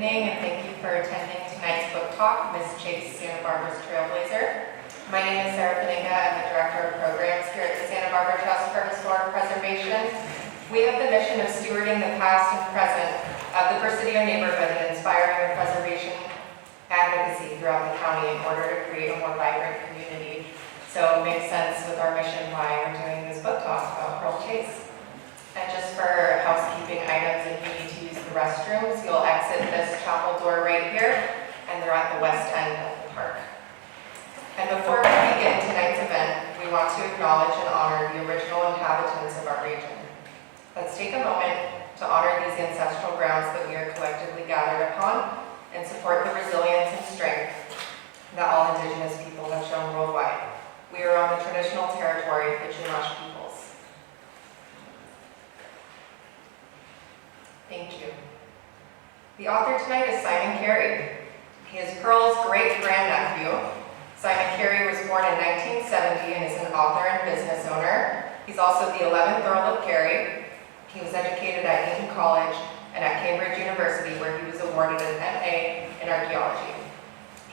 evening, and thank you for attending tonight's book talk, Ms. Chase, Santa Barbara's Trailblazer. My name is Sarah Paninga. I'm the Director of Programs here at the Santa Barbara Trust for Historic Preservation. We have the mission of stewarding the past and present of the Presidio neighborhood and inspiring the preservation advocacy throughout the county in order to create a more vibrant community. So it makes sense with our mission why we're doing this book talk about Pearl Chase. And just for housekeeping items, if you need to use the restrooms, you'll exit this chapel door right here, and they're at the west end of the park. And before we begin tonight's event, we want to acknowledge and honor the original inhabitants of our region. Let's take a moment to honor these ancestral grounds that we are collectively gathered upon and support the resilience and strength that all Indigenous people have shown worldwide. We are on the traditional territory of the Chumash peoples. Thank you. The author tonight is Simon Kerry. He is Pearl's great-grandnephew. Simon Kerry was born in 1970 and is an author and business owner. He's also the 11th Earl of Kerry. He was educated at Eton College and at Cambridge University, where he was awarded an MA in archaeology.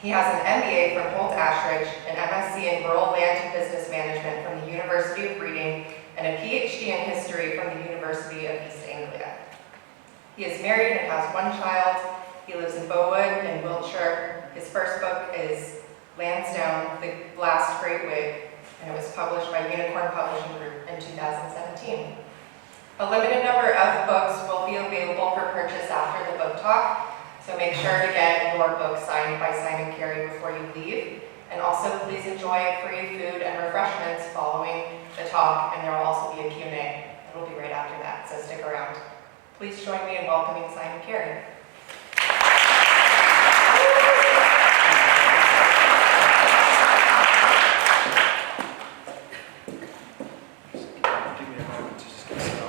He has an MBA from Holt Ashridge, an MSc in Rural Land and Business Management from the University of Reading, and a PhD in History from the University of East Anglia. He is married and has one child. He lives in Bowood in Wiltshire. His first book is Lansdowne, The Last Great Whig, and it was published by Unicorn Publishing Group in 2017. A limited number of books will be available for purchase after the book talk, so make sure to get your book signed by Simon Kerry before you leave. And also, please enjoy free food and refreshments following the talk, and there will also be a Q&A. It'll be right after that, so stick around. Please join me in welcoming Simon Kerry. Give me a moment to just get started.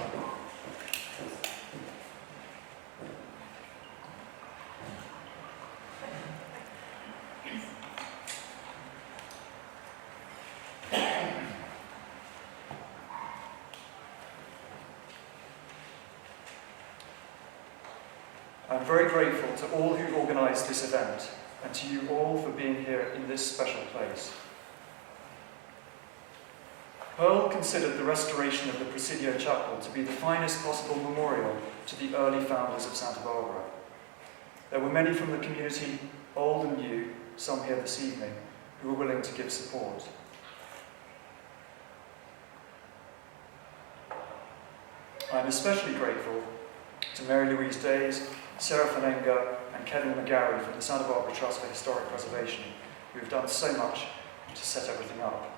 I'm very grateful to all who organised this event and to you all for being here in this special place. Pearl considered the restoration of the Presidio Chapel to be the finest possible memorial to the early founders of Santa Barbara. There were many from the community, old and new, some here this evening, who were willing to give support. I'm especially grateful to Mary Louise Days, Sarah Paninga, and Kevin McGarry from the Santa Barbara Trust for Historic Preservation, who have done so much to set everything up.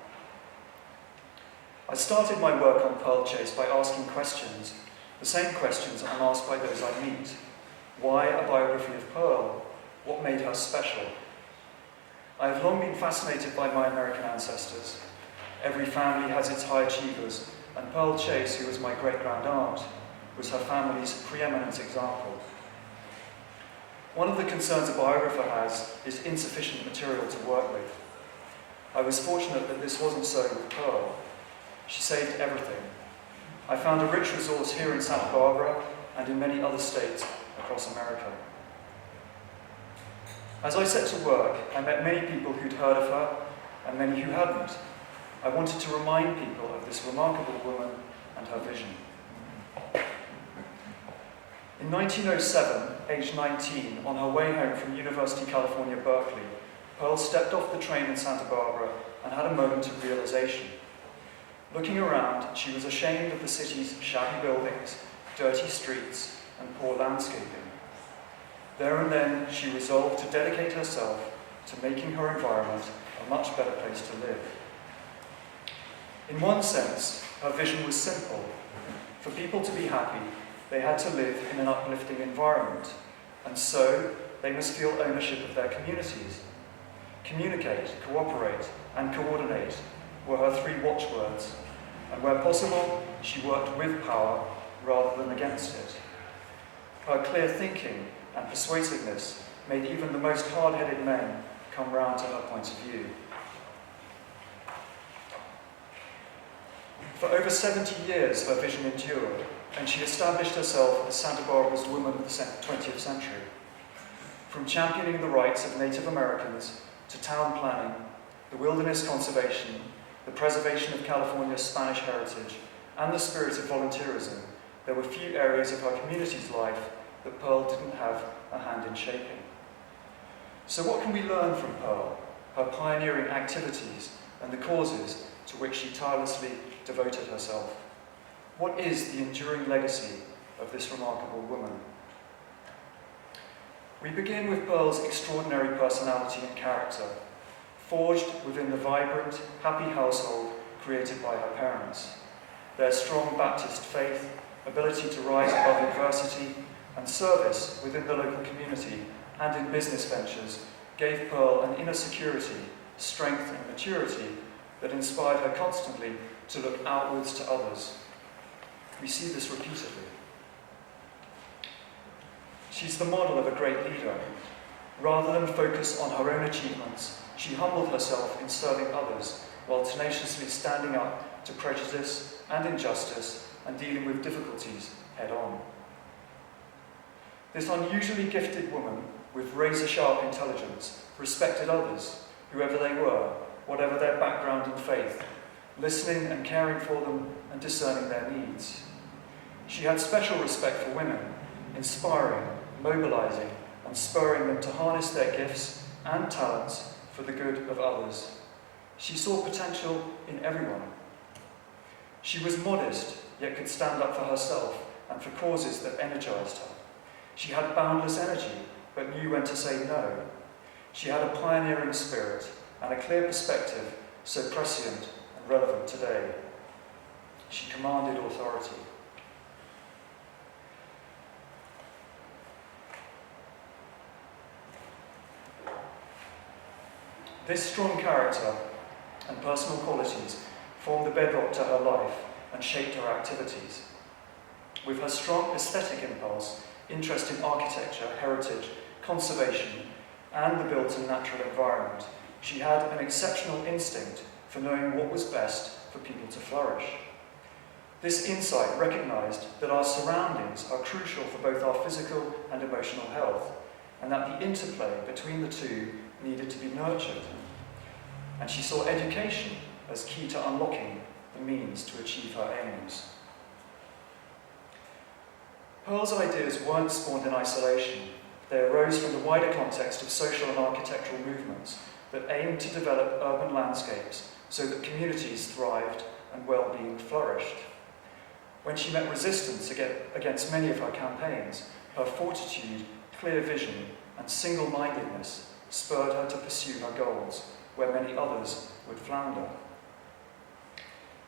I started my work on Pearl Chase by asking questions, the same questions I'm asked by those I meet. Why a biography of Pearl? What made her special? I have long been fascinated by my American ancestors. Every family has its high achievers, and Pearl Chase, who was my great-grand-aunt, was her family's preeminent example. One of the concerns a biographer has is insufficient material to work with. I was fortunate that this wasn't so with Pearl. She saved everything. I found a rich resource here in Santa Barbara and in many other states across America. As I set to work, I met many people who'd heard of her and many who hadn't. I wanted to remind people of this remarkable woman and her vision. In 1907, aged 19, on her way home from University California, Berkeley, Pearl stepped off the train in Santa Barbara and had a moment of realization. Looking around, she was ashamed of the city's shabby buildings, dirty streets, and poor landscaping. There and then, she resolved to dedicate herself to making her environment a much better place to live. In one sense, her vision was simple. For people to be happy, they had to live in an uplifting environment, and so they must feel ownership of their communities. Communicate, cooperate, and coordinate were her three watchwords, and where possible, she worked with power rather than against it. Her clear thinking and persuasiveness made even the most hard-headed men come round to her point of view. For over 70 years, her vision endured, and she established herself as Santa Barbara's woman of the 20th century. From championing the rights of Native Americans to town planning, the wilderness conservation, the preservation of California's Spanish heritage, and the spirit of volunteerism, there were few areas of her community's life that Pearl didn't have a hand in shaping. So what can we learn from Pearl, her pioneering activities, and the causes to which she tirelessly devoted herself? What is the enduring legacy of this remarkable woman? We begin with Pearl's extraordinary personality and character, forged within the vibrant, happy household created by her parents. Their strong Baptist faith, ability to rise above adversity, and service within the local community and in business ventures gave Pearl an inner security, strength, and maturity that inspired her constantly to look outwards to others. We see this repeatedly. She's the model of a great leader. Rather than focus on her own achievements, she humbled herself in serving others while tenaciously standing up to prejudice and injustice and dealing with difficulties head-on. This unusually gifted woman with razor-sharp intelligence respected others, whoever they were, whatever their background and faith, listening and caring for them and discerning their needs. She had special respect for women, inspiring, mobilizing, and spurring them to harness their gifts and talents for the good of others. She saw potential in everyone. She was modest, yet could stand up for herself and for causes that energized her. She had boundless energy, but knew when to say no. She had a pioneering spirit and a clear perspective so prescient and relevant today. She commanded authority. This strong character and personal qualities formed the bedrock to her life and shaped her activities. With her strong aesthetic impulse, interest in architecture, heritage, conservation, and the built and natural environment, she had an exceptional instinct for knowing what was best for people to flourish. This insight recognized that our surroundings are crucial for both our physical and emotional health, and that the interplay between the two needed to be nurtured. And she saw education as key to unlocking the means to achieve her aims. Pearl's ideas weren't spawned in isolation. They arose from the wider context of social and architectural movements that aimed to develop urban landscapes so that communities thrived and well-being flourished. When she met resistance against many of her campaigns, her fortitude, clear vision, and single-mindedness spurred her to pursue her goals, where many others would flounder.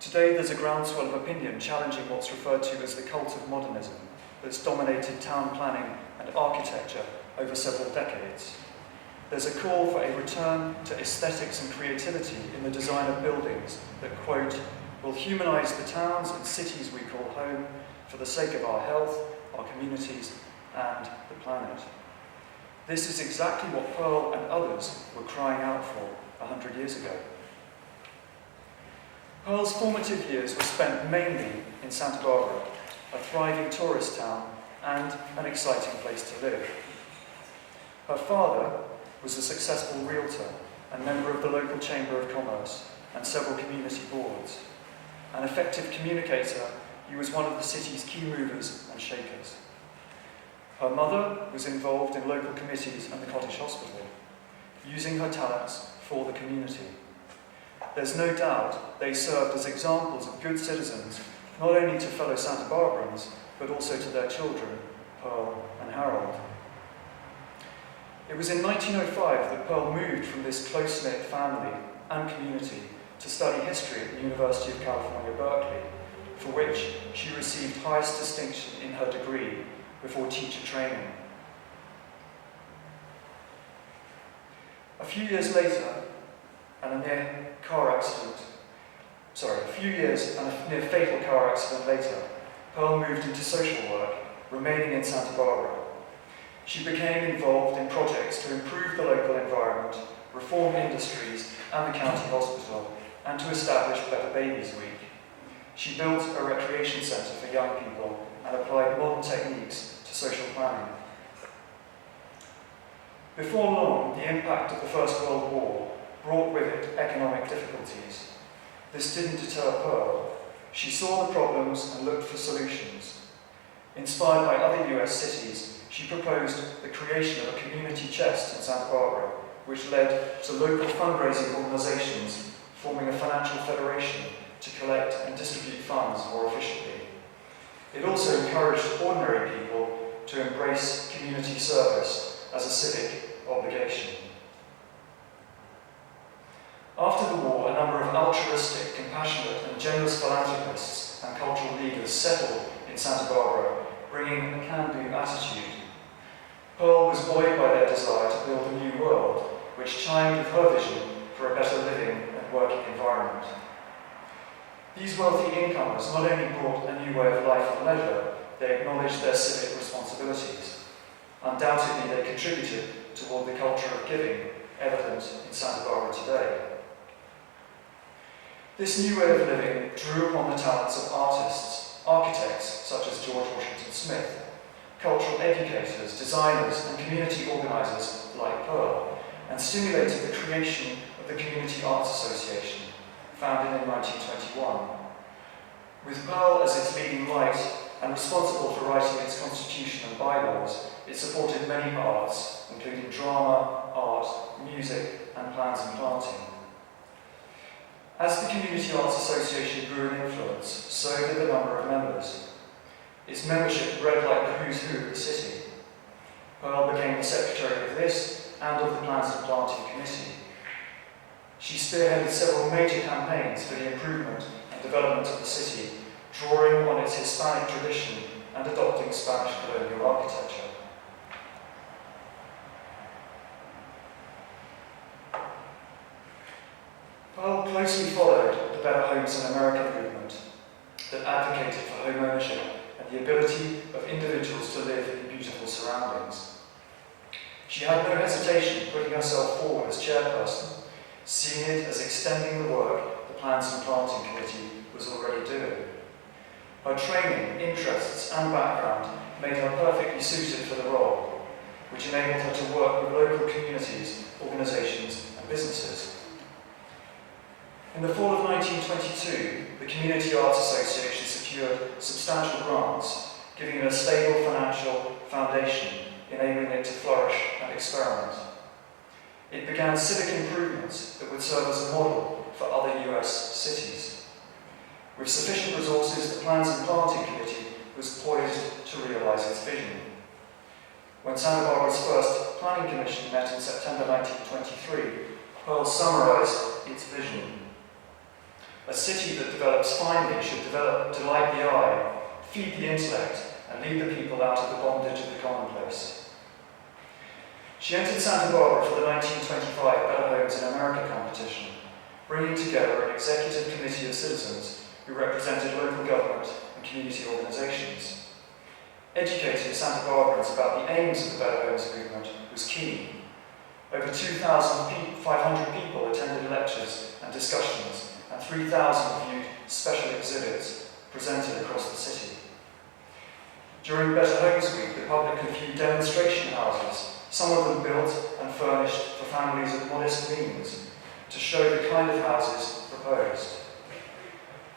Today, there's a groundswell of opinion challenging what's referred to as the cult of modernism that's dominated town planning and architecture over several decades. There's a call for a return to aesthetics and creativity in the design of buildings that, quote, will humanize the towns and cities we call home for the sake of our health, our communities, and the planet. This is exactly what Pearl and others were crying out for 100 years ago. Pearl's formative years were spent mainly in Santa Barbara, a thriving tourist town and an exciting place to live. Her father was a successful realtor and member of the local Chamber of Commerce and several community boards. An effective communicator, he was one of the city's key movers and shakers. Her mother was involved in local committees and the cottage hospital, using her talents for the community. There's no doubt they served as examples of good citizens, not only to fellow Santa Barbarans, but also to their children, Pearl and Harold. It was in 1905 that Pearl moved from this close-knit family and community to study history at the University of California, Berkeley, for which she received highest distinction in her degree before teacher training. A few years and a near fatal car accident later, Pearl moved into social work, remaining in Santa Barbara. She became involved in projects to improve the local environment, reform industries and the county hospital, and to establish Better Babies Week. She built a recreation centre for young people and applied modern techniques to social planning. Before long, the impact of the First World War brought with it economic difficulties. This didn't deter Pearl. She saw the problems and looked for solutions. Inspired by other US cities, she proposed the creation of a community chest in Santa Barbara, which led to local fundraising organizations forming a financial federation to collect and distribute funds more efficiently. It also encouraged ordinary people to embrace community service as a civic obligation. After the war, a number of altruistic, compassionate and generous philanthropists and cultural leaders settled in Santa Barbara, bringing a can-do attitude. Pearl was buoyed by their desire to build a new world, which chimed with her vision for a better living and working environment. These wealthy incomers not only brought a new way of life and leisure, they acknowledged their civic responsibilities. Undoubtedly, they contributed toward the culture of giving, evident in Santa Barbara today. This new way of living drew upon the talents of artists, architects such as George Washington Smith, cultural educators, designers, and community organisers like Pearl, and stimulated the creation of the Community Arts Association, founded in 1921. With Pearl as its leading light and responsible for writing its constitution and bylaws, it supported many arts, including drama, art, music, and plans and planting. As the Community Arts Association grew in influence, so did the number of members. Its membership read like the who's who of the city. Pearl became the secretary of this and of the Plans and Planting Committee. She spearheaded several major campaigns for the improvement and development of the city, drawing on its Hispanic tradition and adopting Spanish colonial architecture. Pearl closely followed the Better Homes in America movement that advocated for home ownership and the ability of individuals to live in beautiful surroundings. She had no hesitation putting herself forward as chairperson, seeing it as extending the work the Plans and Planting Committee was already doing. Her training, interests and background made her perfectly suited for the role, which enabled her to work with local communities, organisations and businesses. In the fall of 1922, the Community Arts Association secured substantial grants, giving it a stable financial foundation, enabling it to flourish and experiment. It began civic improvements that would serve as a model for other US cities. With sufficient resources, the Plans and Planting Committee was poised to realise its vision. When Santa Barbara's first Planning Commission met in September 1923, Pearl summarised its vision. A city that develops finely should delight the eye, feed the intellect, and lead the people out of the bondage of the commonplace. She entered Santa Barbara for the 1925 Better Homes in America competition, bringing together an executive committee of citizens who represented local government and community organisations. Educating Santa Barbarans about the aims of the Better Homes movement was key. Over 2,500 people attended lectures and discussions, and 3,000 viewed special exhibits presented across the city. During Better Homes Week, the public could view demonstration houses, some of them built and furnished for families of modest means, to show the kind of houses proposed.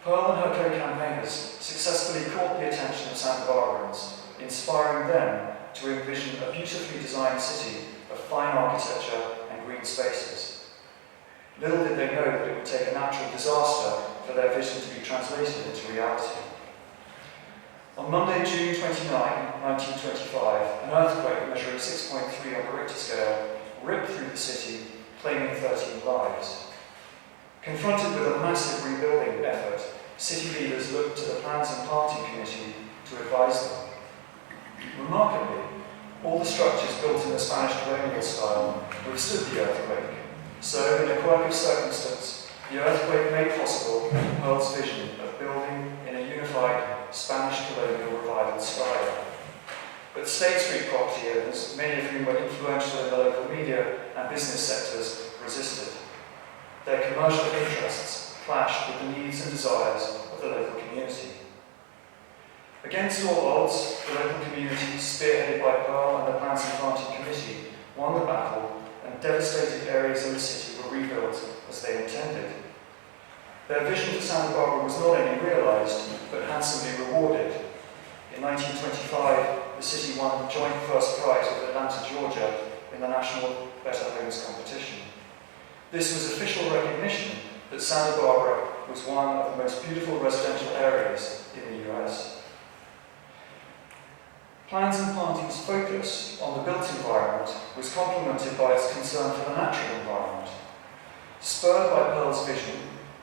Pearl and her co-campaigners successfully caught the attention of Santa Barbarans, inspiring them to envision a beautifully designed city of fine architecture and green spaces. Little did they know that it would take a natural disaster for their vision to be translated into reality. On Monday, June 29, 1925, an earthquake measuring 6.3 on the Richter scale ripped through the city, claiming 13 lives. Confronted with a massive rebuilding effort, city leaders looked to the Plans and Planting Committee to advise them. Remarkably, all the structures built in the Spanish colonial style withstood the earthquake. So, in a quirk of circumstance, the earthquake made possible Pearl's vision of building in a unified Spanish colonial revival style. But State Street property owners, many of whom were influential in the local media and business sectors, resisted. Their commercial interests clashed with the needs and desires of the local community. Against all odds, the local community, spearheaded by Pearl and the Plans and Planting Committee, won the battle, and devastated areas in the city were rebuilt as they intended. Their vision for Santa Barbara was not only realised, but handsomely rewarded. In 1925, the city won joint first prize with Atlanta, Georgia, in the National Better Homes competition. This was official recognition that Santa Barbara was one of the most beautiful residential areas in the US. Plans and Plantings' focus on the built environment was complemented by its concern for the natural environment. Spurred by Pearl's vision,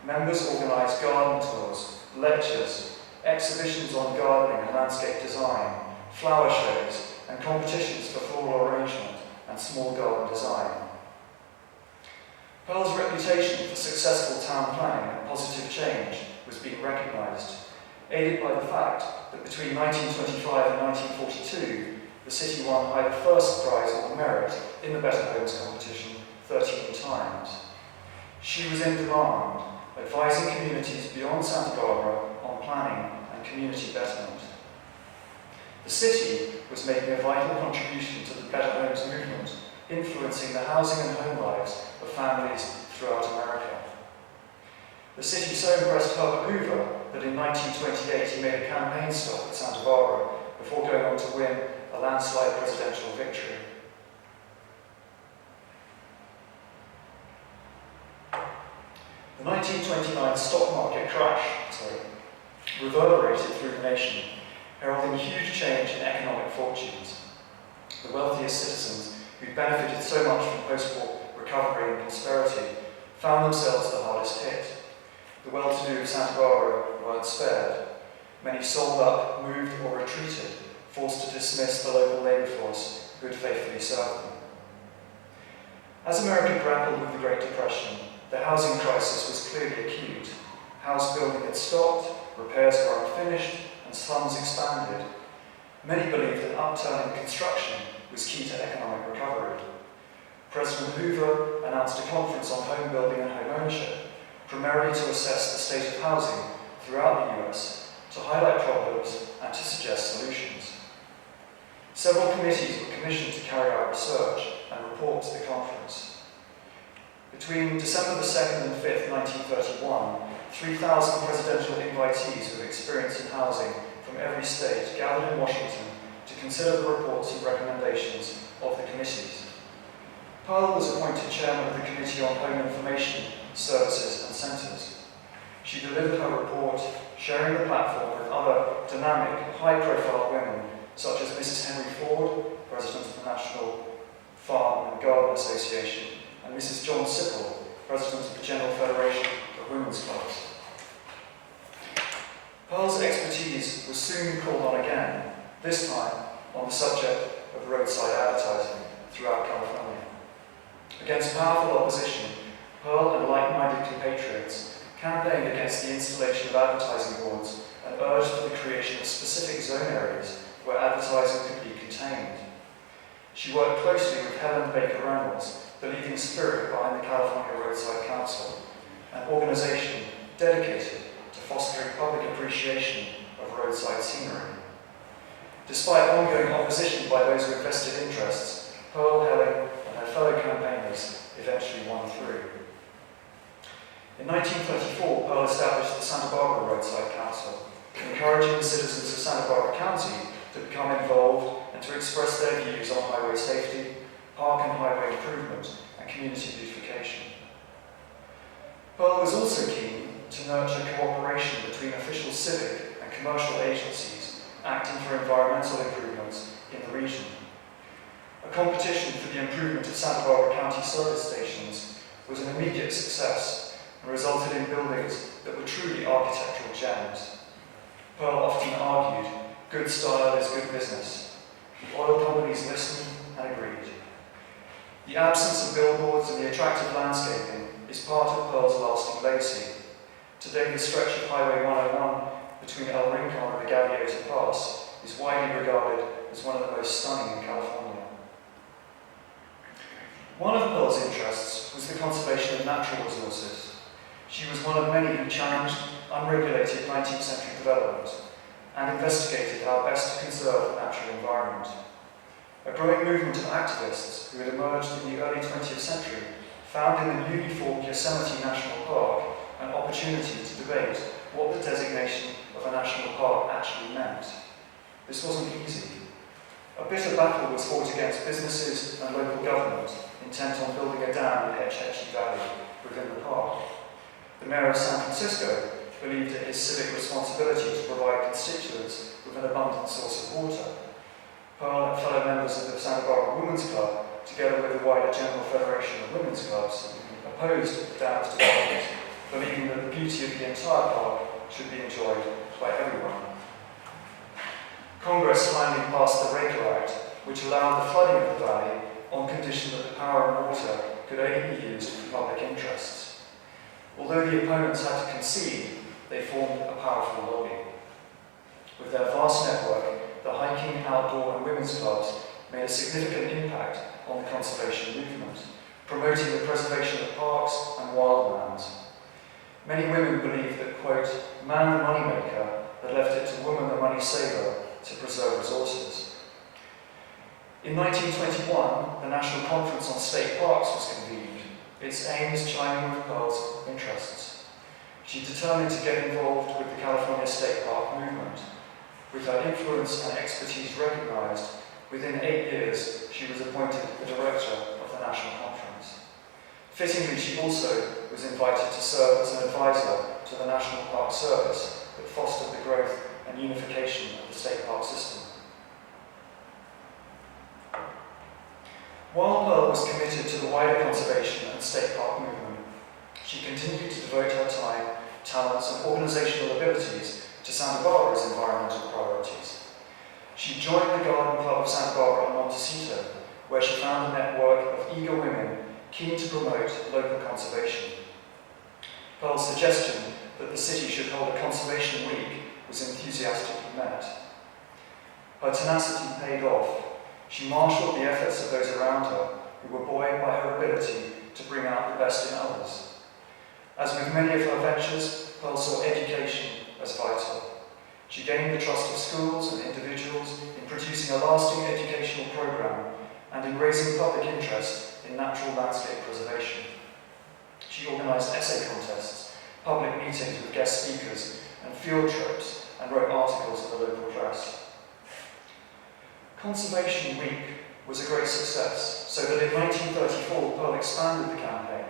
members organised garden tours, lectures, exhibitions on gardening and landscape design, flower shows, and competitions for floral arrangement and small garden design. Pearl's reputation for successful town planning and positive change was being recognised, aided by the fact that between 1925 and 1942, the city won either first prize or merit in the Better Homes competition 13 times. She was in demand, advising communities beyond Santa Barbara on planning and community betterment. The city was making a vital contribution to the Better Homes movement, influencing the housing and home lives of families throughout America. The city so impressed Herbert Hoover that in 1928 he made a campaign stop at Santa Barbara before going on to win a landslide presidential victory. The 1929 stock market crash reverberated through the nation, heralding huge change in economic fortunes. The wealthiest citizens, who benefited so much from post-war recovery and prosperity, found themselves the hardest hit. The well-to-do of Santa Barbara weren't spared. Many sold up, moved or retreated, forced to dismiss the local labour force who had faithfully served them. As America grappled with the Great Depression, the housing crisis was clearly acute. House building had stopped, repairs were unfinished, and slums expanded. Many believed that upturn in construction was key to economic recovery. President Hoover announced a conference on home building and home ownership, primarily to assess the state of housing throughout the US, to highlight problems and to suggest solutions. Several committees were commissioned to carry out research and report to the conference. Between December the 2nd and 5th, 1931, 3,000 presidential invitees with experience in housing from every state gathered in Washington to consider the reports and recommendations of the committees. Pearl was appointed chairman of the Committee on Home Information, Services and Centres. She delivered her report, sharing the platform with other dynamic, high-profile women such as Mrs. Henry Ford, President of the National Farm and Garden Association, and Mrs. John Sippel, President of the General Federation of Women's Clubs. Pearl's expertise was soon called on again, this time on the subject of roadside advertising throughout California. Against powerful opposition, Pearl and like-minded compatriots campaigned against the installation of advertising boards and urged for the creation of specific zone areas where advertising could be contained. She worked closely with Helen Baker Reynolds, the leading spirit behind the California Roadside Council, an organisation dedicated to fostering public appreciation of roadside scenery. Despite ongoing opposition by those with vested interests, Pearl, Helen, and her fellow campaigners eventually won through. In 1934, Pearl established the Santa Barbara Roadside Council, encouraging the citizens of Santa Barbara County to become involved and to express their views on highway safety, park and highway improvement, and community beautification. Pearl was also keen to nurture cooperation between official civic and commercial agencies acting for environmental improvements in the region. A competition for the improvement of Santa Barbara County service stations was an immediate success and resulted in buildings that were truly architectural gems. Pearl often argued, good style is good business. The oil companies listened and agreed. The absence of billboards and the attractive landscaping is part of Pearl's lasting legacy. Today, the stretch of Highway 101 between El Rincon and the Gaviota Pass is widely regarded as one of the most stunning in California. One of Pearl's interests was the conservation of natural resources. She was one of many who challenged unregulated 19th century development and investigated how best to conserve the natural environment. A growing movement of activists who had emerged in the early 20th century found in the newly formed Yosemite National Park an opportunity to debate what the designation of a national park actually meant. This wasn't easy. A bitter battle was fought against businesses and local government intent on building a dam in the Hetch Hetchy Valley within the park. The mayor of San Francisco believed it his civic responsibility to provide constituents with an abundant source of water. Pearl and fellow members of the Santa Barbara Women's Club, together with the wider General Federation of Women's Clubs, opposed the dam's development, believing that the beauty of the entire park should be enjoyed by everyone. Congress finally passed the Raker Act, which allowed the flooding of the valley on condition that the power and water could only be used for public interests. Although the opponents had to concede, they formed a powerful lobby. With their vast network, the hiking, outdoor and women's clubs made a significant impact on the conservation movement, promoting the preservation of parks and wildlands. Many women believed that, quote, man the moneymaker had left it to woman the money saver to preserve resources. In 1921, the National Conference on State Parks was convened, its aims chiming with Pearl's interests. She determined to get involved with the California State Park movement. With her influence and expertise recognized, within 8 years she was appointed the director of the National Conference. Fittingly, she also was invited to serve as an advisor to the National Park Service that fostered the growth and unification of the state park system. While Pearl was committed to the wider conservation and state park movement, she continued to devote her time, talents and organisational abilities to Santa Barbara's environmental priorities. She joined the Garden Club of Santa Barbara and Montecito, where she found a network of eager women keen to promote local conservation. Pearl's suggestion that the city should hold a conservation week was enthusiastically met. Her tenacity paid off. She marshalled the efforts of those around her who were buoyed by her ability to bring out the best in others. As with many of her ventures, Pearl saw education as vital. She gained the trust of schools and individuals in producing a lasting educational program and in raising public interest in natural landscape preservation. She organised essay contests, public meetings with guest speakers, and field trips, and wrote articles in the local press. Conservation Week was a great success, so that in 1934 Pearl expanded the campaign.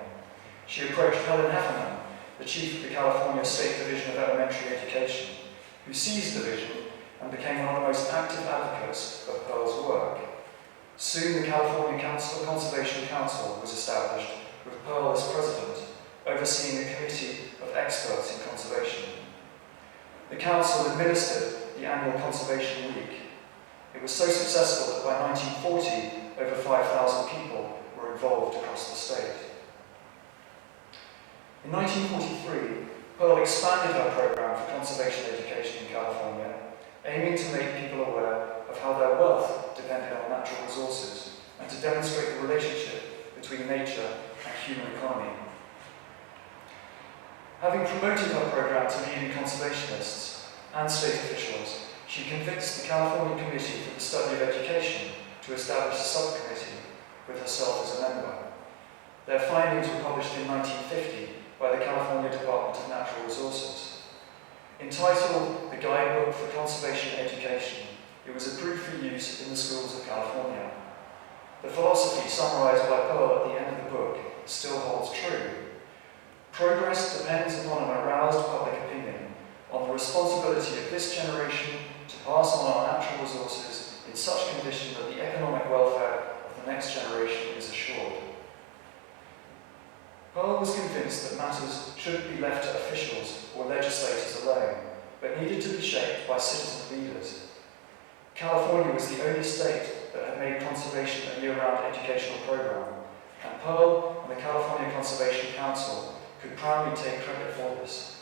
She approached Helen Heffernan, the chief of the California State Division of Elementary Education, who seized the vision and became one of the most active advocates of Pearl's work. Soon the California Conservation Council was established, with Pearl as president, overseeing a committee of experts in conservation. The council administered the annual Conservation Week. It was so successful that by 1940, over 5,000 people were involved across the state. In 1943, Pearl expanded her program for conservation education in California, aiming to make people aware of how their wealth depended on natural resources and to demonstrate the relationship between nature and human economy. Having promoted her program to leading conservationists and state officials, she convinced the California Committee for the Study of Education to establish a subcommittee with herself as a member. Their findings were published in 1950 by the California Department of Natural Resources. Entitled The Guidebook for Conservation Education, it was approved for use in the schools of California. The philosophy summarized by Pearl at the end of the book still holds true. Progress depends upon an aroused public opinion, on the responsibility of this generation to pass on our natural resources in such condition that the economic welfare of the next generation is assured. Pearl was convinced that matters shouldn't be left to officials or legislators alone, but needed to be shaped by citizen leaders. California was the only state that had made conservation a year-round educational program, and Pearl and the California Conservation Council could proudly take credit for this.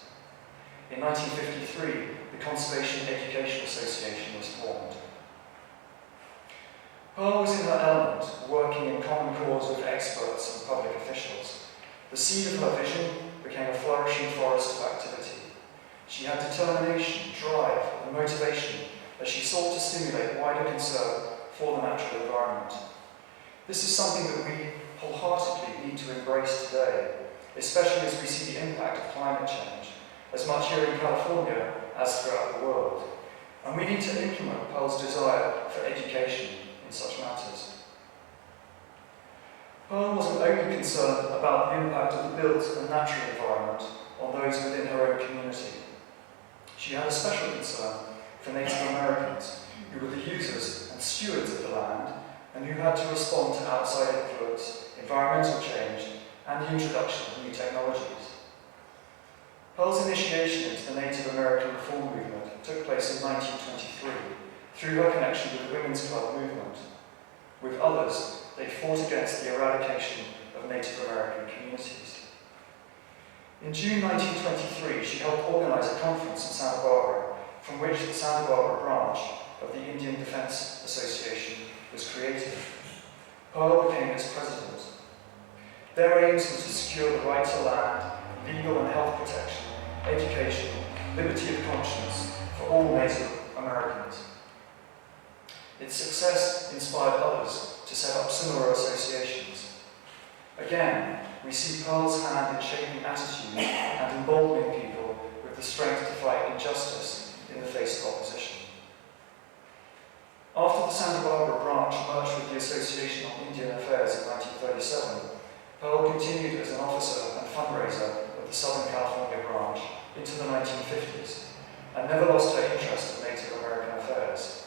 In 1953, the Conservation Education Association was formed. Pearl was in her element, working in common cause with experts and public officials. The seed of her vision became a flourishing forest of activity. She had determination, drive, and motivation as she sought to stimulate wider concern for the natural environment. This is something that we wholeheartedly need to embrace today, especially as we see the impact of climate change, as much here in California as throughout the world. And we need to implement Pearl's desire for education in such matters. Pearl wasn't only concerned about the impact of the built and natural environment on those within her own community. She had a special concern for Native Americans, who were the users and stewards of the land, and who had to respond to outside influence, environmental change, and the introduction of new technologies. Pearl's initiation into the Native American reform movement took place in 1923 through her connection with the Women's Club movement. With others, they fought against the eradication of Native American communities. In June 1923, she helped organise a conference in Santa Barbara, from which the Santa Barbara branch of the Indian Defense Association was created. Pearl became its president. Their aims were to secure the right to land, legal and health protection, education, liberty of conscience for all Native Americans. Its success inspired others to set up similar associations. Again, we see Pearl's hand in shaping attitudes and emboldening people with the strength to fight injustice in the face of opposition. After the Santa Barbara branch merged with the Association on Indian Affairs in 1937, Pearl continued as an officer and fundraiser of the Southern California branch into the 1950s, and never lost her interest in Native American affairs.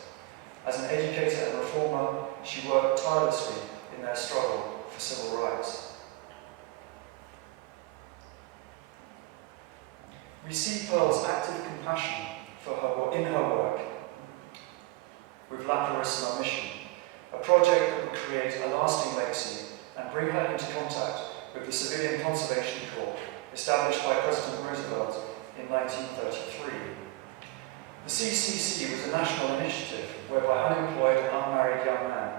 As an educator and reformer, she worked tirelessly in their struggle for civil rights. We see Pearl's active compassion in her work with La Purísima Mission, a project that would create a lasting legacy and bring her into contact with the Civilian Conservation Corps established by President Roosevelt in 1933. The CCC was a national initiative whereby unemployed and unmarried young men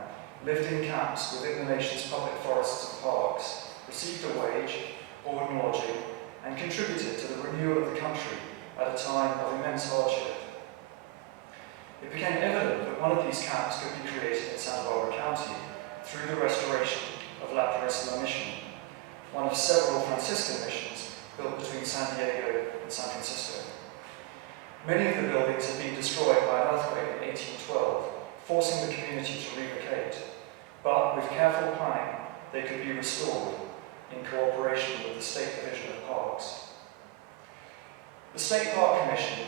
lived in camps within the nation's public forests and parks, received a wage, board and lodging, and contributed to the renewal of the country at a time of immense hardship. It became evident that one of these camps could be created in Santa Barbara County through the restoration of La Purísima Mission, one of several Franciscan missions built between San Diego and San Francisco. Many of the buildings had been destroyed by an earthquake in 1812, forcing the community to relocate, but with careful planning, they could be restored in cooperation with the State Division of Parks. The State Park Commission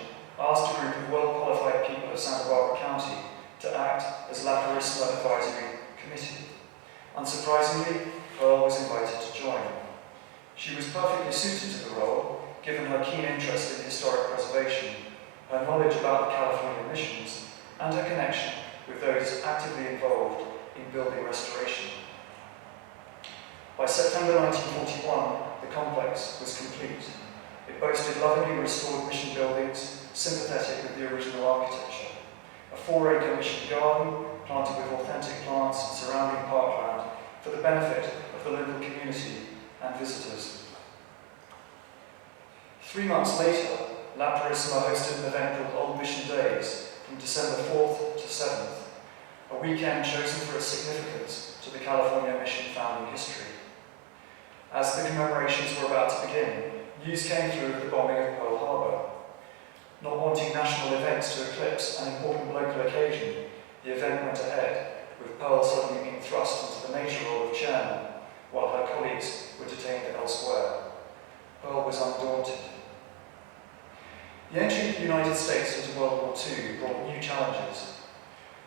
asked a group of well-qualified people of Santa Barbara County to act as La Purísima Advisory Committee. Unsurprisingly, Pearl was invited to join. She was perfectly suited to the role, given her keen interest in historic preservation, her knowledge about the California missions, and her connection with those actively involved in building restoration. By September 1941, the complex was complete. It boasted lovingly restored mission buildings, sympathetic with the original architecture, a 4-acre mission garden planted with authentic plants and surrounding parkland for the benefit of the local community and visitors. 3 months later, La Purísima hosted an event called Old Mission Days from December 4th to 7th, a weekend chosen for its significance to the California mission founding history. As the commemorations were about to begin, news came through of the bombing of Pearl Harbor. Not wanting national events to eclipse an important local occasion, the event went ahead, with Pearl suddenly being thrust into the major role of chairman, while her colleagues were detained elsewhere. Pearl was undaunted. The entry of the United States into World War II brought new challenges.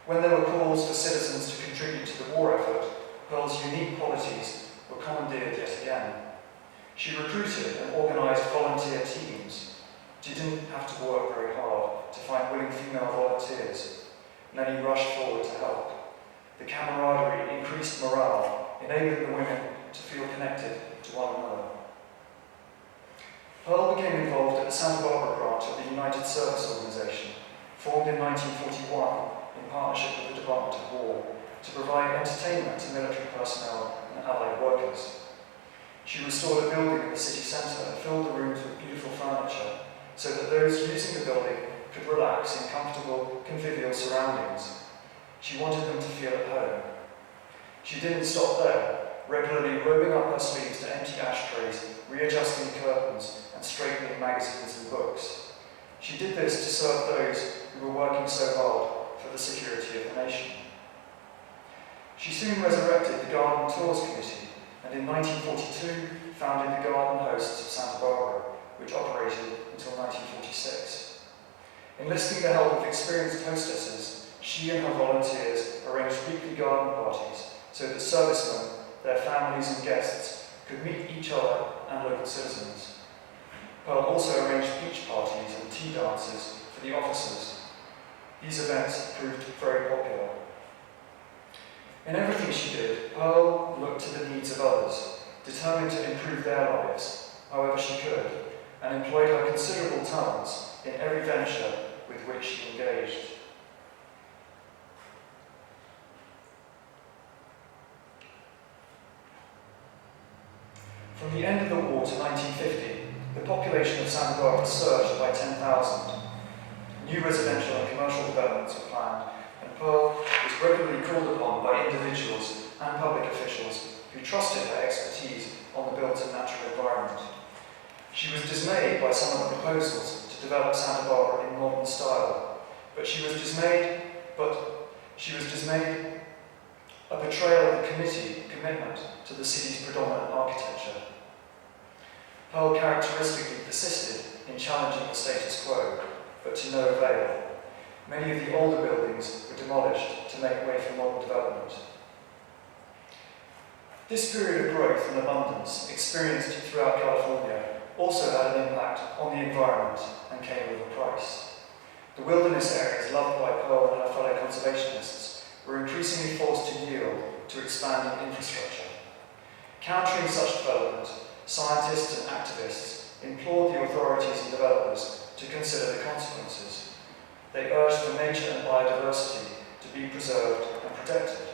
When there were calls for citizens to contribute to the war effort, Pearl's unique qualities were commandeered yet again. She recruited and organised volunteer teams. She didn't have to work very hard to find willing female volunteers. Many rushed forward to help. The camaraderie increased morale, enabling the women to feel connected to one another. Pearl became involved at the Santa Barbara branch of the United Service Organization, formed in 1941 in partnership with the Department of War, to provide entertainment to military personnel and allied workers. She restored a building in the city centre and filled the rooms with beautiful furniture so that those using the building could relax in comfortable, convivial surroundings. She wanted them to feel at home. She didn't stop there, regularly rolling up her sleeves to empty ashtrays, readjusting curtains, and straightening magazines and books. She did this to serve those who were working so hard for the security of the nation. She soon resurrected the Garden Tours Committee, and in 1942 founded the Garden Hosts of Santa Barbara, which operated until 1946. Enlisting the help of experienced hostesses, she and her volunteers arranged weekly garden parties so that servicemen, their families and guests could meet each other and local citizens. Pearl also arranged beach parties and tea dances for the officers. These events proved very popular. In everything she did, Pearl looked to the needs of others, determined to improve their lives however she could, and employed her considerable talents in every venture with which she engaged. From the end of the war to 1950, the population of Santa Barbara surged by 10,000. New residential and commercial developments were planned, and Pearl was regularly called upon by individuals and public officials who trusted her expertise on the built and natural environment. She was dismayed by some of the proposals to develop Santa Barbara in modern style, but she was dismayed a betrayal of the commitment to the city's predominant architecture. Pearl characteristically persisted in challenging the status quo, but to no avail. Many of the older buildings were demolished to make way for modern development. This period of growth and abundance, experienced throughout California, also had an impact on the environment and came with a price. The wilderness areas loved by Pearl and her fellow conservationists were increasingly forced to yield to expanding infrastructure. Countering such development, scientists and activists implored the authorities and developers to consider the consequences. They urged for nature and biodiversity to be preserved and protected.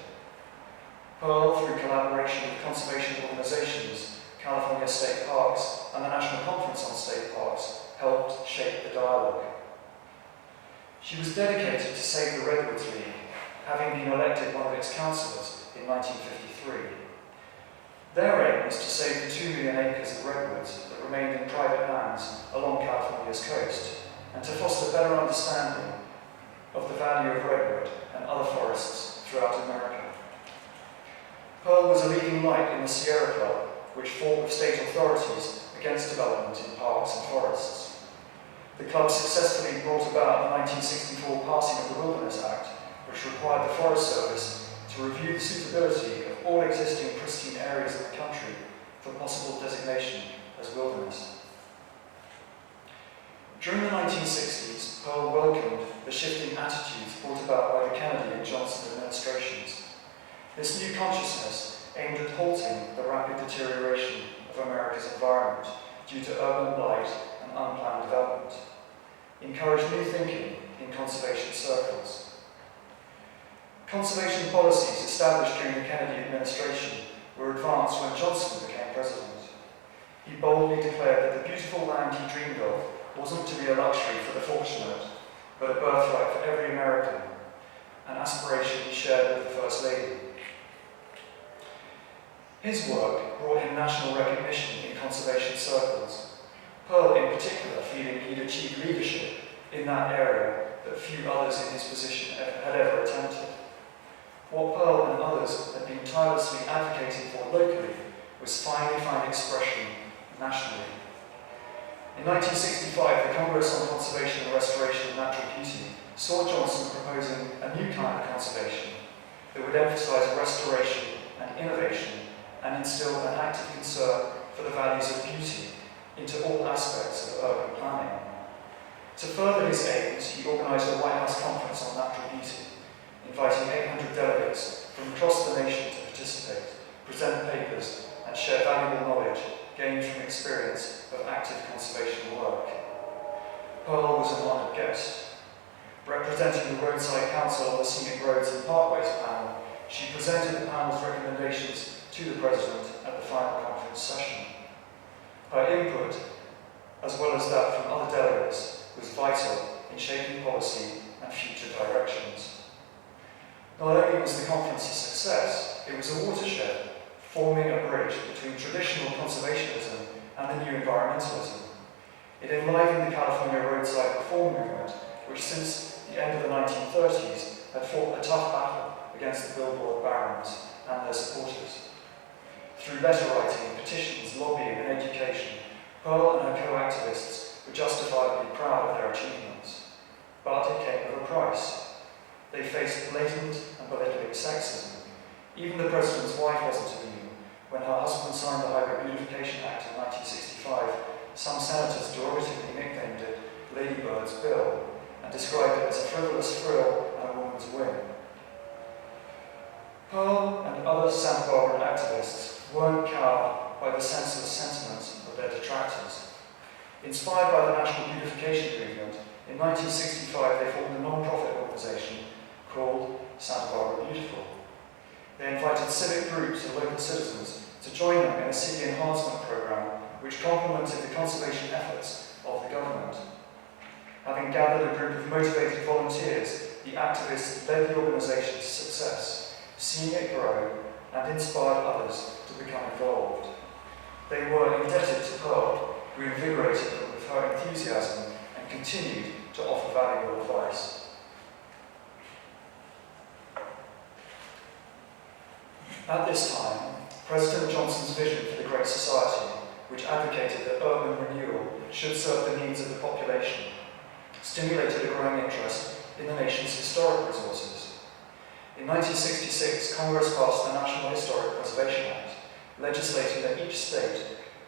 Pearl, through collaboration with conservation organizations, California State Parks, and the National Conference on State Parks, helped shape the dialogue. She was dedicated to Save the Redwoods League, having been elected one of its councillors in 1953. Their aim was to save the 2 million acres of redwoods that remained in private lands along California's coast, and to foster better understanding of the value of redwood and other forests throughout America. Pearl was a leading light in the Sierra Club, which fought with state authorities against development in parks and forests. The club successfully brought about the 1964 passing of the Wilderness Act, which required the Forest Service to review the suitability of all existing pristine areas of the country for possible designation as wilderness. During the 1960s, Pearl welcomed the shifting attitudes brought about by the Kennedy and Johnson administrations. This new consciousness aimed at halting the rapid deterioration of America's environment due to urban blight and unplanned development, encouraged new thinking in conservation circles. Conservation policies established during the Kennedy administration were advanced when Johnson became president. He boldly declared that the beautiful land he dreamed of wasn't to be a luxury for the fortunate, but a birthright for every American, an aspiration he shared with the First Lady. His work brought him national recognition in conservation circles, Pearl in particular feeling he'd achieved leadership in that area that few others in his position had ever attempted. What Pearl and others had been tirelessly advocating for locally was finally find expression nationally. In 1965, the Congress on Conservation and Restoration of Natural Beauty saw Johnson proposing a new kind of conservation that would emphasize restoration and innovation and instill an active concern for the values of beauty into all aspects of urban planning. To further his aims, he organised a White House conference on natural beauty, inviting 800 delegates from across the nation to participate, present papers, and share valuable knowledge gained from experience of active conservation work. Pearl was an honoured guest. Representing the Roadside Council on the Scenic Roads and Parkways panel, she presented the panel's recommendations to the President at the final conference session. Her input, as well as that from other delegates, was vital in shaping policy and future directions. was the conference's success, it was a watershed, forming a bridge between traditional conservationism and the new environmentalism. It enlivened the California roadside reform movement, which since the end of the 1930s had fought a tough battle against the billboard barons and their supporters. Through letter writing, petitions, lobbying and education, Pearl and her co-activists were justifiably proud of their achievements. But it came with a price. They faced blatant and belittling sexism. Even the president's wife wasn't immune. When her husband signed the Highway Beautification Act in 1965, some senators derogatively nicknamed it Lady Bird's Bill and described it as a frivolous frill and a woman's whim. Pearl and other Santa Barbara activists weren't cowed by the senseless sentiments of their detractors. Inspired by the National Beautification Movement, in 1965 they formed a non-profit organisation called Santa Barbara Beautiful. They invited civic groups and local citizens to join them in a city enhancement programme which complemented the conservation efforts of the government. Having gathered a group of motivated volunteers, the activists led the organisation to success, seeing it grow and inspired others to become involved. They were indebted to Pearl, who invigorated them with her enthusiasm and continued to offer valuable advice. At this time, President Johnson's vision for the Great Society, which advocated that urban renewal should serve the needs of the population, stimulated a growing interest in the nation's historic resources. In 1966, Congress passed the National Historic Preservation Act, legislating that each state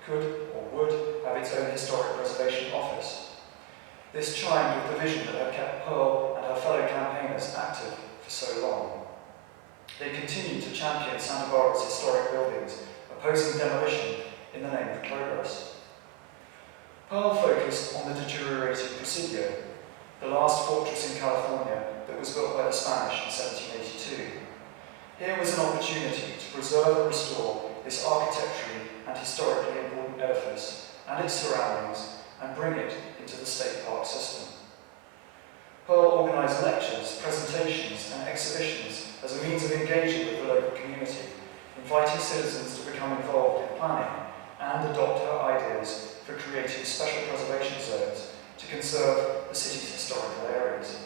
could or would have its own historic preservation office. This chimed with the vision that had kept Pearl and her fellow campaigners active for so long. They continued to champion Santa Barbara's historic buildings, opposing demolition in the name of progress. Pearl focused on the deteriorating Presidio, the last fortress in California that was built by the Spanish in 1782. Here was an opportunity to preserve and restore this architecturally and historically important edifice and its surroundings and bring it into the state park system. Pearl organised lectures, presentations and exhibitions as a means of engaging with the local community, inviting citizens to become involved in planning and adopt her ideas for creating special preservation zones to conserve the city's historical areas.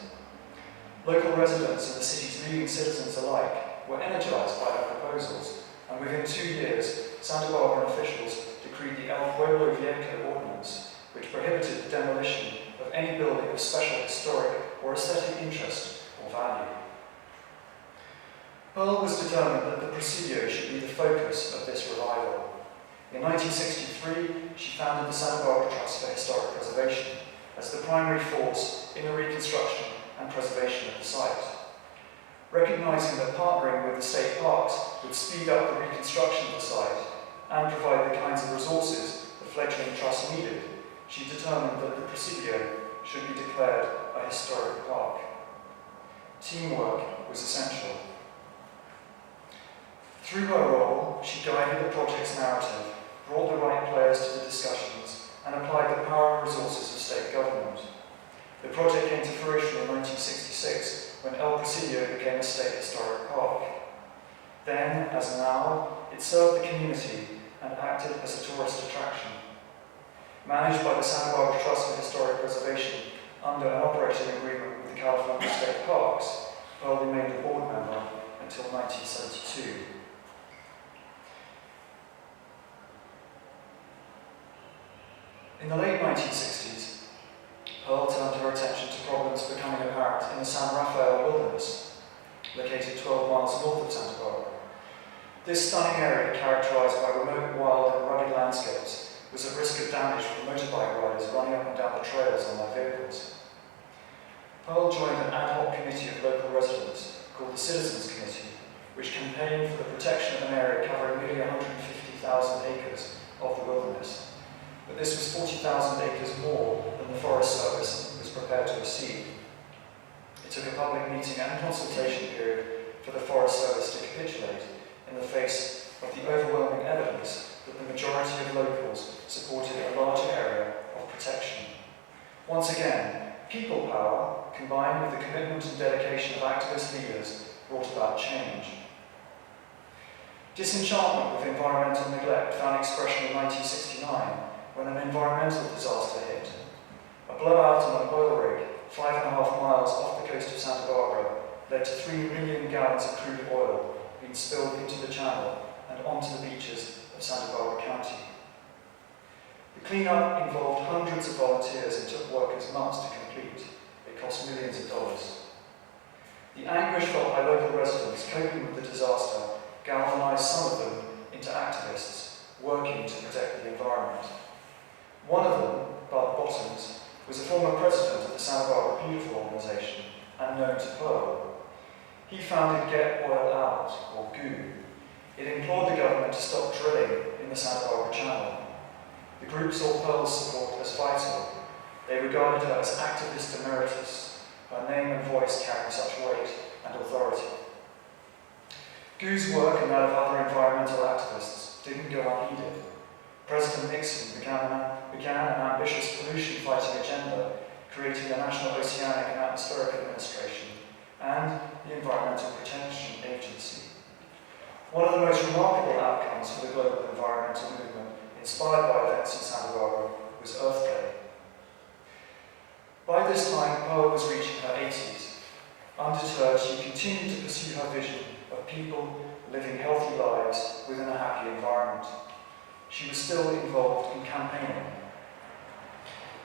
Local residents and the city's leading citizens alike were energised by her proposals, and within 2 years, Santa Barbara officials decreed the El Pueblo Viejo Ordinance, which prohibited the demolition of any building of special historic or aesthetic interest or value. Pearl was determined that the Presidio should be the focus of this revival. In 1963, she founded the Santa Barbara Trust for Historic Preservation as the primary force in the reconstruction and preservation of the site. Recognising that partnering with the state parks would speed up the reconstruction of the site and provide the kinds of resources the fledgling trust needed, she determined that the Presidio should be declared a historic park. Teamwork was essential. Through her role, she guided the project's narrative, brought the right players to the discussions, and applied the power and resources of state government. The project came to fruition in 1966 when El Presidio became a state historic park. Then, as now, it served the community and acted as a tourist attraction. Managed by the Santa Barbara Trust for Historic Preservation under an operating agreement with the California State Parks, Pearl remained a board member until 1972. In the late 1960s, Pearl turned her attention to problems becoming apparent in the San Rafael Wilderness, located 12 miles north of Santa Barbara. This stunning area, characterized by remote, wild and rugged landscapes, was at risk of damage from motorbike riders running up and down the trails on their vehicles. Pearl joined an ad hoc committee of local residents called the Citizens Committee, which campaigned for the protection of an area covering nearly 150,000 acres of the wilderness. But this was 40,000 acres more than the Forest Service was prepared to receive. It took a public meeting and consultation period for the Forest Service to capitulate in the face of the overwhelming evidence that the majority of locals supported a larger area of protection. Once again, people power, combined with the commitment and dedication of activist leaders, brought about change. Disenchantment with environmental neglect found expression in 1969 when an environmental disaster hit. A blowout on an oil rig 5.5 miles off the coast of Santa Barbara led to 3 million gallons of crude oil being spilled into the channel and onto the beaches of Santa Barbara County. The cleanup involved hundreds of volunteers and took workers months to complete. It cost millions of dollars. The anguish felt by local residents coping with the disaster galvanized some of them into activists working to protect the environment. One of them, Bárbara, was a former president of the Santa Barbara Beautiful organization and known to Pearl. He founded Get Oil Out, or GOO. It implored the government to stop drilling in the Santa Barbara Channel. The group saw Pearl's support as vital. They regarded her as activist emeritus, her name and voice carrying such weight and authority. GOO's work and that of other environmental activists didn't go unheeded. President Nixon began an ambitious pollution-fighting agenda, creating the National Oceanic and Atmospheric Administration and the Environmental Protection Agency. One of the most remarkable outcomes for the global environmental movement, inspired by events in Santa Barbara, was Earth Day. By this time, Pearl was reaching her 80s. Undeterred, she continued to pursue her vision of people living healthy lives within a happy environment. She was still involved in campaigning.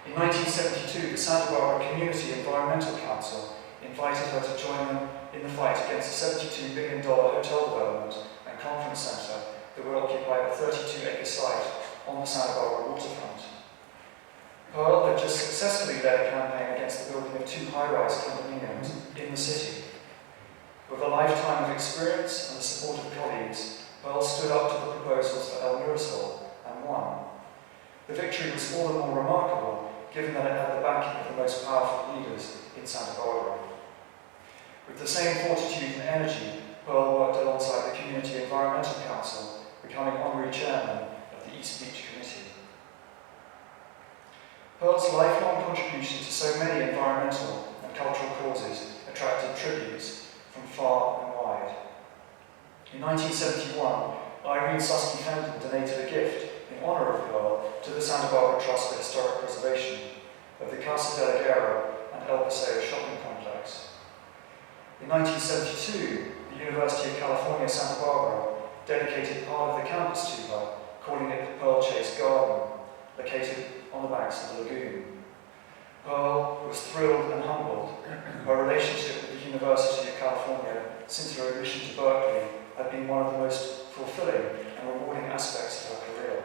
In 1972, the Santa Barbara Community Environmental Council invited her to join them in the fight against a $72 billion hotel development and conference centre that would occupy a 32-acre site on the Santa Barbara waterfront. Pearl had just successfully led a campaign against the building of 2 high-rise condominiums in the city. With a lifetime of experience and the support of colleagues, Pearl stood up to the proposals for El Mirasol and won. The victory was all the more remarkable given that it had the backing of the most powerful leaders in Santa Barbara. With the same fortitude and energy, Pearl worked alongside the Community Environmental Council, becoming honorary chairman of the East Beach Committee. Pearl's lifelong contribution to so many environmental and cultural causes attracted tributes from far and wide. In 1971, Irene Susky Fenton donated a gift in honour of Pearl to the Santa Barbara Trust for Historic Preservation of the Casa de la Guerra and El Paseo shopping complex. In 1972, the University of California, Santa Barbara dedicated part of the campus to her, calling it the Pearl Chase Garden, located on the banks of the lagoon. Pearl was thrilled and humbled. Her relationship with the University of California since her admission to Berkeley had been one of the most fulfilling and rewarding aspects of her career.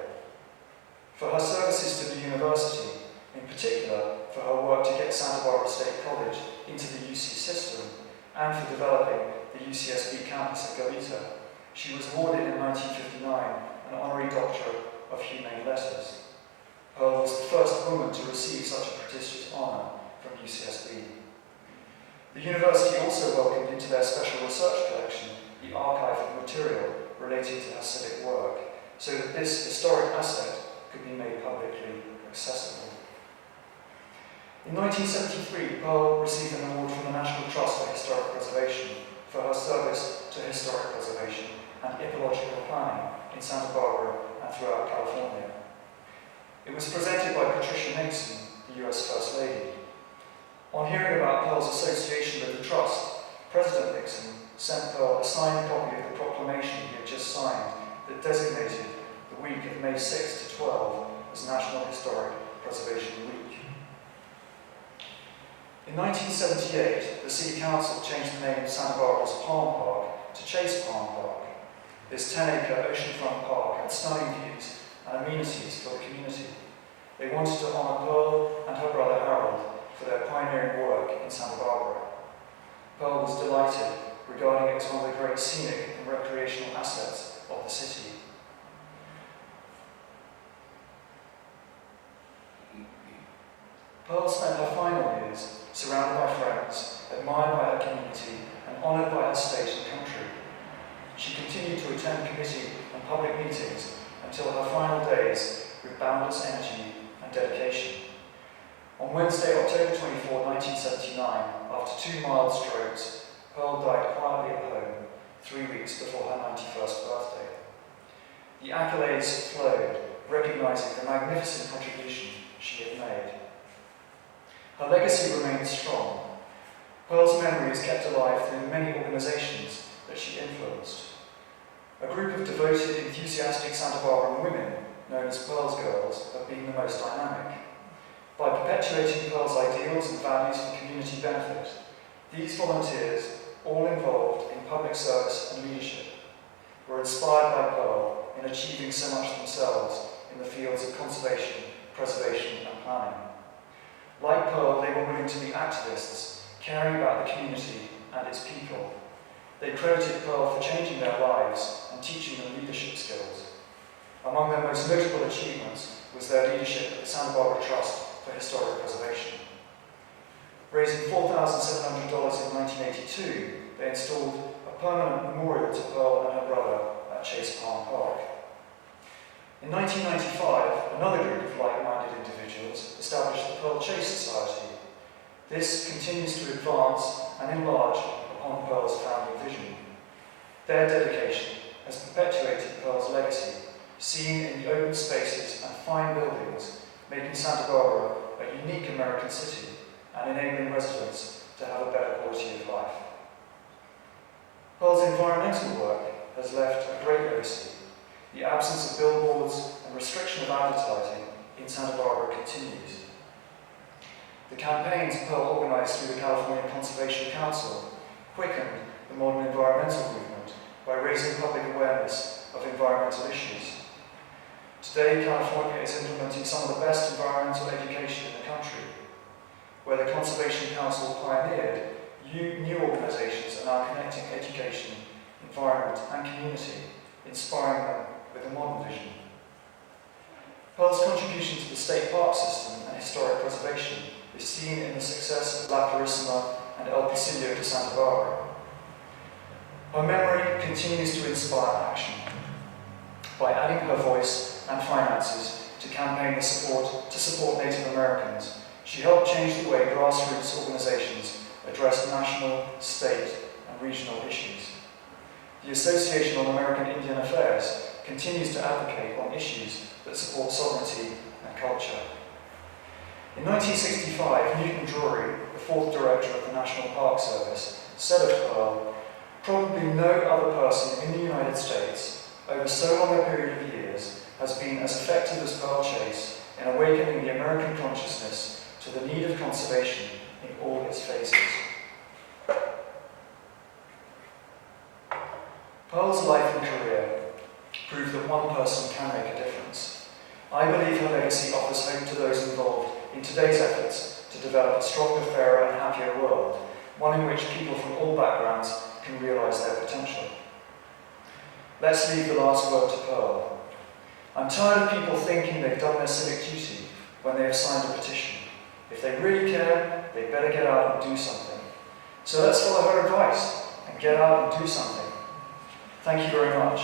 For her services to the university, in particular for her work to get Santa Barbara State College into the UC system, and for developing the UCSB campus at Goleta, she was awarded in 1959 an honorary Doctor of Humane Letters. Pearl was the first woman to receive such a prestigious honour from UCSB. The university also welcomed into their special research collection the archive of material relating to her civic work, so that this historic asset could be made publicly accessible. In 1973, Pearl received an award from the National Trust for Historic Preservation for her service to historic preservation and ecological planning in Santa Barbara and throughout California. It was presented by Patricia Nixon, the US First Lady. On hearing about Pearl's association with the Trust, President Nixon sent Pearl a signed copy of the proclamation he had just signed that designated the week of May 6 to 12 as National Historic Preservation Week. In 1978, the City Council changed the name of Santa Barbara's Palm Park to Chase Palm Park. This 10-acre oceanfront park had stunning views and amenities for the community. They wanted to honour Pearl and her brother Harold for their pioneering work in Santa Barbara. Pearl was delighted, regarding it as one of the great scenic and recreational assets of the city. Pearl spent her final years surrounded by friends, admired by her community, and honoured by her state and country. She continued to attend committee and public meetings until her final days with boundless energy and dedication. On Wednesday, October 24, 1979, after 2 mild strokes, Pearl died quietly at home weeks before her 91st birthday. The accolades flowed, recognizing the magnificent contribution she had made. Her legacy remained strong. Pearl's memory is kept alive through the many organizations that she influenced. A group of devoted, enthusiastic Santa Barbaran women, known as Pearl's Girls, have been the most dynamic. By perpetuating Pearl's ideals and values for community benefit, these volunteers, all involved in public service and leadership, were inspired by Pearl in achieving so much themselves in the fields of conservation, preservation and planning. Like Pearl, they were willing to be activists, caring about the community and its people. They credited Pearl for changing their lives and teaching them leadership skills. Among their most notable achievements was their leadership at the Santa Barbara Trust for Historic Preservation. Raising $4,700 in 1982, they installed a permanent memorial to Pearl and her brother at Chase Palm Park. In 1995, another group of like-minded individuals established the Pearl Chase Society. This continues to advance and enlarge upon Pearl's founding vision. Their dedication has perpetuated Pearl's legacy, seen in the open spaces and fine buildings, making Santa Barbara a unique American city and enabling residents to have a better quality of life. Pearl's environmental work has left a great legacy. The absence of billboards and restriction of advertising in Santa Barbara continues. The campaigns Pearl organised through the California Conservation Council quickened the modern environmental movement by raising public awareness of environmental issues. Today, California is implementing some of the best environmental education in the country. Where the Conservation Council pioneered, new organisations are now connecting education, environment and community, inspiring them with a modern vision. Pearl's contribution to the state park system and historic preservation is seen in the success of La Purísima and El Presidio de Santa Barbara. Her memory continues to inspire action. By adding her voice and finances to campaign to support Native Americans, she helped change the way grassroots organisations address national, state and regional issues. The Association on American Indian Affairs continues to advocate on issues that support sovereignty and culture. In 1965, Newton Drury, the fourth director of the National Park Service, said of Pearl, "Probably no other person in the United States, over so long a period of years, has been as effective as Pearl Chase in awakening the American consciousness to the need of conservation in all its phases." Pearl's life and career prove that one person can make a difference. I believe her legacy offers hope to those involved in today's efforts to develop a stronger, fairer and happier world, one in which people from all backgrounds can realise their potential. Let's leave the last word to Pearl. I'm tired of people thinking they've done their civic duty when they have signed a petition. If they really care, they better get out and do something. So let's follow her advice and get out and do something. Thank you very much.